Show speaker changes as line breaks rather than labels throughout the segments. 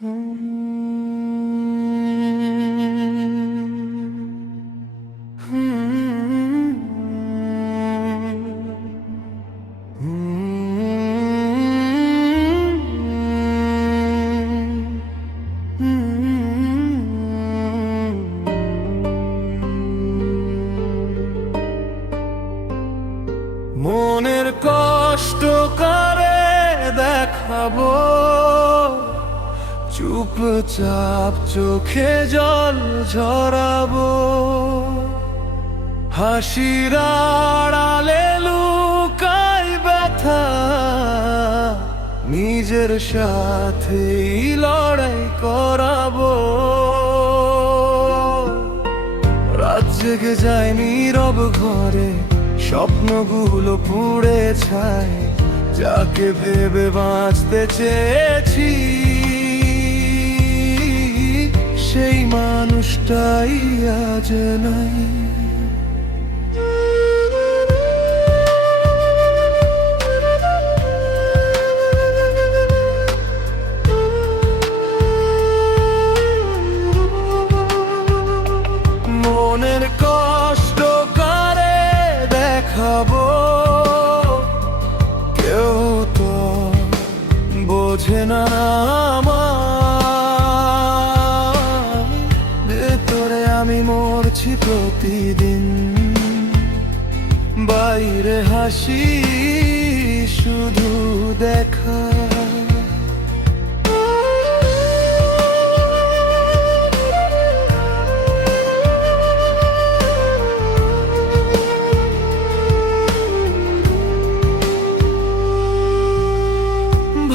মনের কষ্ট করে দেখাবো? চুপচাপ চোখে জল ঝরাবো। হাসির আড়ালে লুকাই ব্যথা। নিজের সাথে লড়াই করাবো। রাত জেগে যায় নীরব ঘরে, স্বপ্নগুলো পুড়ে ছায়। যাকে ভেবে বাঁচতে চেয়েছি সেই মানুষটাই আজ নাই। মরছি প্রতিদিন। বাইরে হাসি শুধু দেখা।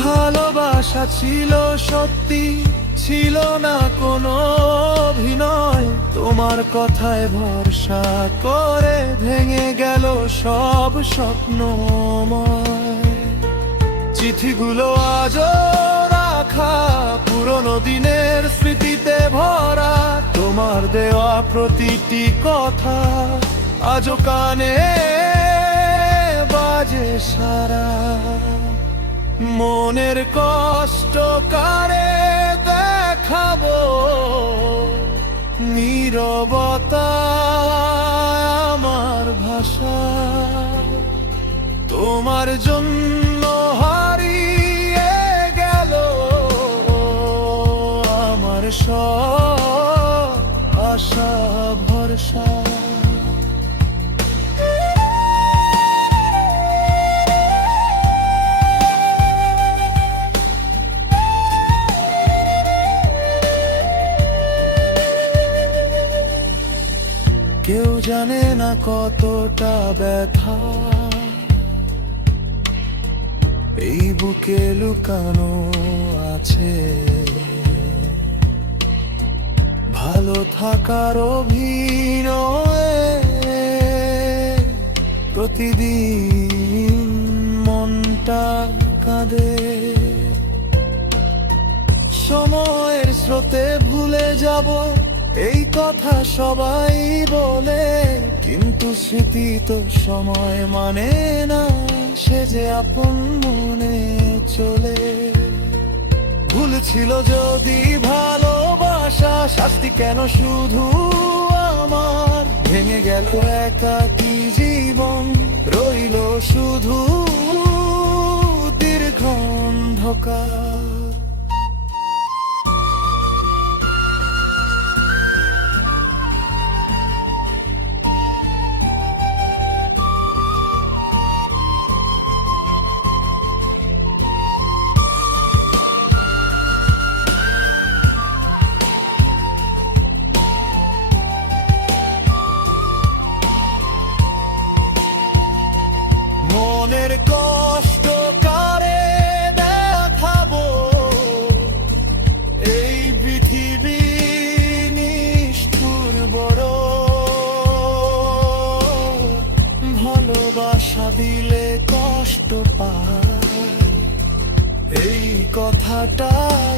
ভালোবাসা ছিল সত্যি ছিল না কোনো তোমার কথায় ভরসা করে ভেঙে গেল সব স্বপ্ন চিঠিগুলো আজও রাখা, পুরনো দিনের স্মৃতিতে ভরা, তোমার দেওয়া প্রতিটি কথা আজও কানে বাজে সারা। মনের কষ্ট কারে দেখাবো? নীরবতা কেউ জানে না কতটা ব্যথা। এই বুকে লুকানো আছে। ভালো থাকার অভিনয়ে প্রতিদিন মনটা কাঁদে। সময়ের স্রোতে ভুলে যাব এই কথা সবাই বলে, কিন্তু স্মৃতি তো সময় মানে না, সে যে আপন মনে চলে। ভুল ছিল যদি ভালোবাসা, শাস্তি কেন শুধু আমার? ভেঙে গেল একাকি জীবন, রইল শুধু দীর্ঘ অন্ধকার। মনের কষ্ট কারে দেখাবো? এই পৃথিবী নিষ্ঠুর বড় ভালোবাসা দিলে কষ্ট পায়। এই কথাটাই